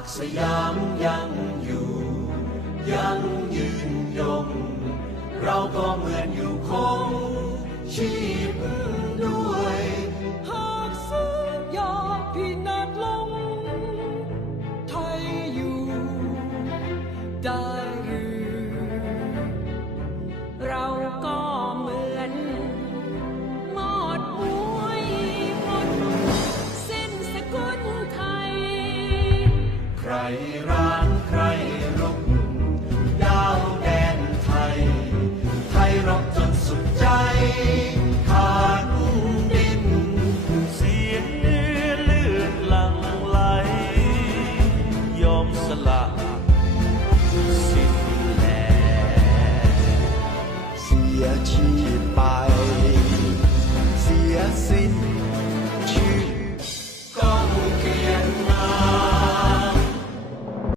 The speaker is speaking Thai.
ากสยามยังอยู่ ยังยืน รร้างใครรุกดาวแดนไทย ไทยรบจนสุดใจ ขาดดิน เสียงเนื้อเลือดหลั่งไหล ยอมสละสิ้นแลเสียชีพ